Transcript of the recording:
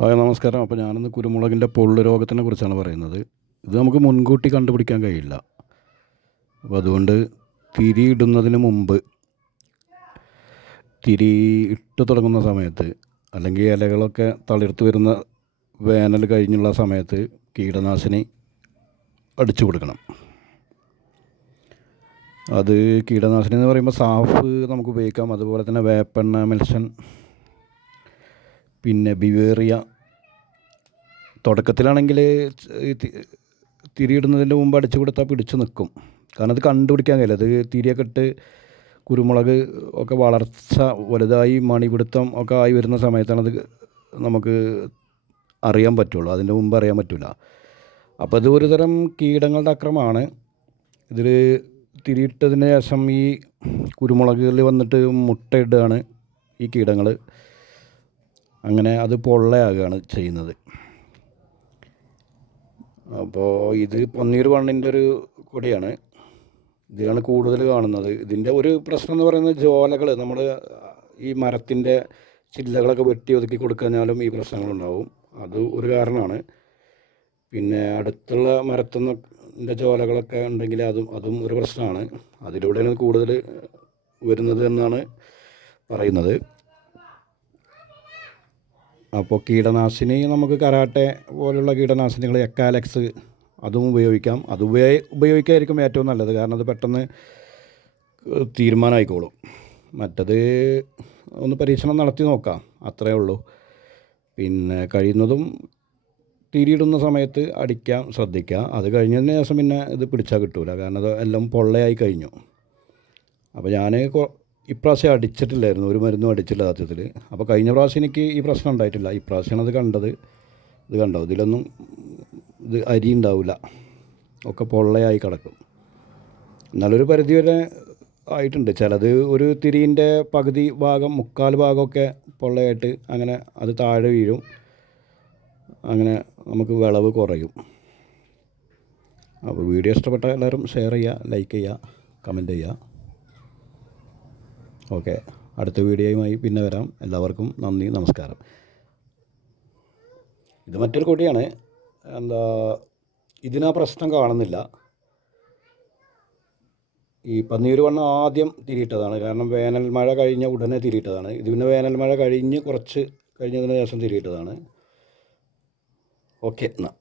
Hi നമസ്കാരം. അപ്പോൾ ഞാനിന്ന് കുരുമുളകിൻ്റെ പൊള്ള് രോഗത്തിനെ കുറിച്ചാണ് പറയുന്നത്. ഇത് നമുക്ക് മുൻകൂട്ടി കണ്ടുപിടിക്കാൻ കഴിയില്ല. അപ്പോൾ അതുകൊണ്ട് തിരി ഇടുന്നതിന് മുമ്പ്, തിരി ഇട്ട് തുടങ്ങുന്ന സമയത്ത്, അല്ലെങ്കിൽ ഇലകളൊക്കെ തളിർത്ത് വരുന്ന വേനൽ കഴിഞ്ഞുള്ള സമയത്ത് കീടനാശിനി അടിച്ചു കൊടുക്കണം. അത് കീടനാശിനി എന്ന് പറയുമ്പോൾ സാഫ് നമുക്ക് ഉപയോഗിക്കാം. അതുപോലെ തന്നെ വേപ്പെണ്ണ മെൽഷൻ, പിന്നെ ബിവേറിയ. തുടക്കത്തിലാണെങ്കിൽ തിരിയിടുന്നതിൻ്റെ മുമ്പ് അടിച്ചു കൊടുത്താൽ പിടിച്ചു നിൽക്കും. കാരണം അത് കണ്ടുപിടിക്കാൻ കഴിയില്ല. അത് തിരിയൊക്കെ ഇട്ട് കുരുമുളക് ഒക്കെ വളർച്ച വലുതായി മണിപിടുത്തം ഒക്കെ ആയി വരുന്ന സമയത്താണ് അത് നമുക്ക് അറിയാൻ പറ്റുള്ളൂ. അതിൻ്റെ മുമ്പ് അറിയാൻ പറ്റില്ല. അപ്പോൾ ഇത് ഒരു തരം കീടങ്ങളുടെ അക്രമമാണ്. ഇതിൽ തിരിയിട്ടതിന് ശേഷം ഈ കുരുമുളകിൽ വന്നിട്ട് മുട്ടയിടുകയാണ് ഈ കീടങ്ങൾ. അങ്ങനെ അത് പൊള്ളയാകുകയാണ് ചെയ്യുന്നത്. അപ്പോൾ ഇത് പന്നീർ വണ്ണിൻ്റെ ഒരു കൊടിയാണ്. ഇതിലാണ് കൂടുതൽ കാണുന്നത്. ഇതിൻ്റെ ഒരു പ്രശ്നം എന്ന് പറയുന്നത് ജോലകൾ, നമ്മൾ ഈ മരത്തിൻ്റെ ചില്ലകളൊക്കെ വെട്ടി ഒതുക്കി കൊടുക്കാഞ്ഞാലും ഈ പ്രശ്നങ്ങളുണ്ടാവും. അത് ഒരു കാരണമാണ്. പിന്നെ അടുത്തുള്ള മരത്തിൻ്റെ ജോലകളൊക്കെ ഉണ്ടെങ്കിൽ അതും ഒരു പ്രശ്നമാണ്. അതിലൂടെയാണ് കൂടുതൽ വരുന്നത് എന്നാണ് പറയുന്നത്. അപ്പോൾ കീടനാശിനി നമുക്ക് കരാട്ടെ പോലുള്ള കീടനാശിനികൾ, എക്കാലക്സ്, അതും ഉപയോഗിക്കാം. അത് ഉപയോഗിക്കായിരിക്കും ഏറ്റവും നല്ലത്. കാരണം അത് പെട്ടെന്ന് തീരുമാനമായിക്കോളും. മറ്റത് ഒന്ന് പരീക്ഷണം നടത്തി നോക്കാം, അത്രയേ ഉള്ളൂ. പിന്നെ കഴിയുന്നതും തിരിയിടുന്ന സമയത്ത് അടിക്കാൻ ശ്രദ്ധിക്കുക. അത് കഴിഞ്ഞതിന് ശേഷം പിന്നെ ഇത് പിടിച്ചാൽ കിട്ടില്ല. കാരണം അത് എല്ലാം പൊള്ളയായി കഴിഞ്ഞു. അപ്പോൾ ഞാൻ ഇപ്രാവശ്യം അടിച്ചിട്ടില്ലായിരുന്നു, ഒരു മരുന്നും അടിച്ചില്ല സത്യത്തിൽ. അപ്പോൾ കഴിഞ്ഞ പ്രാവശ്യം എനിക്ക് ഈ പ്രശ്നം ഉണ്ടായിട്ടില്ല. ഇപ്രാവശ്യമാണ് അത് കണ്ടത്. ഇത് കണ്ടോ, ഇതിലൊന്നും ഇത് അരി ഉണ്ടാവില്ല, ഒക്കെ പൊള്ളയായി കിടക്കും. എന്നാലൊരു പരിധി വരെ ആയിട്ടുണ്ട്. ചിലത് ഒരു തിരീൻ്റെ പകുതി ഭാഗം, മുക്കാൽ ഭാഗമൊക്കെ പൊള്ളയായിട്ട് അങ്ങനെ അത് താഴെ വീഴും. അങ്ങനെ നമുക്ക് വിളവ് കുറയും. അപ്പോൾ വീഡിയോ ഇഷ്ടപ്പെട്ട എല്ലാവരും ഷെയർ ചെയ്യുക, ലൈക്ക് ചെയ്യുക, കമൻറ്റ് ചെയ്യുക. ഓക്കെ, അടുത്ത വീഡിയോയുമായി പിന്നെ വരാം. എല്ലാവർക്കും നന്ദി, നമസ്കാരം. ഇത് മറ്റൊരു കൊടിയാണ്. ഇതിനാ പ്രശ്നം കാണുന്നില്ല. ഈ പന്നീർ വണ്ണം ആദ്യം തിരിയിട്ടതാണ്. കാരണം വേനൽ മഴ കഴിഞ്ഞ ഉടനെ തിരിയിട്ടതാണ്. ഇത് പിന്നെ വേനൽ മഴ കഴിഞ്ഞ് കുറച്ച് കഴിഞ്ഞതിന് ശേഷം തിരിയിട്ടതാണ്. ഓക്കെ എന്നാൽ.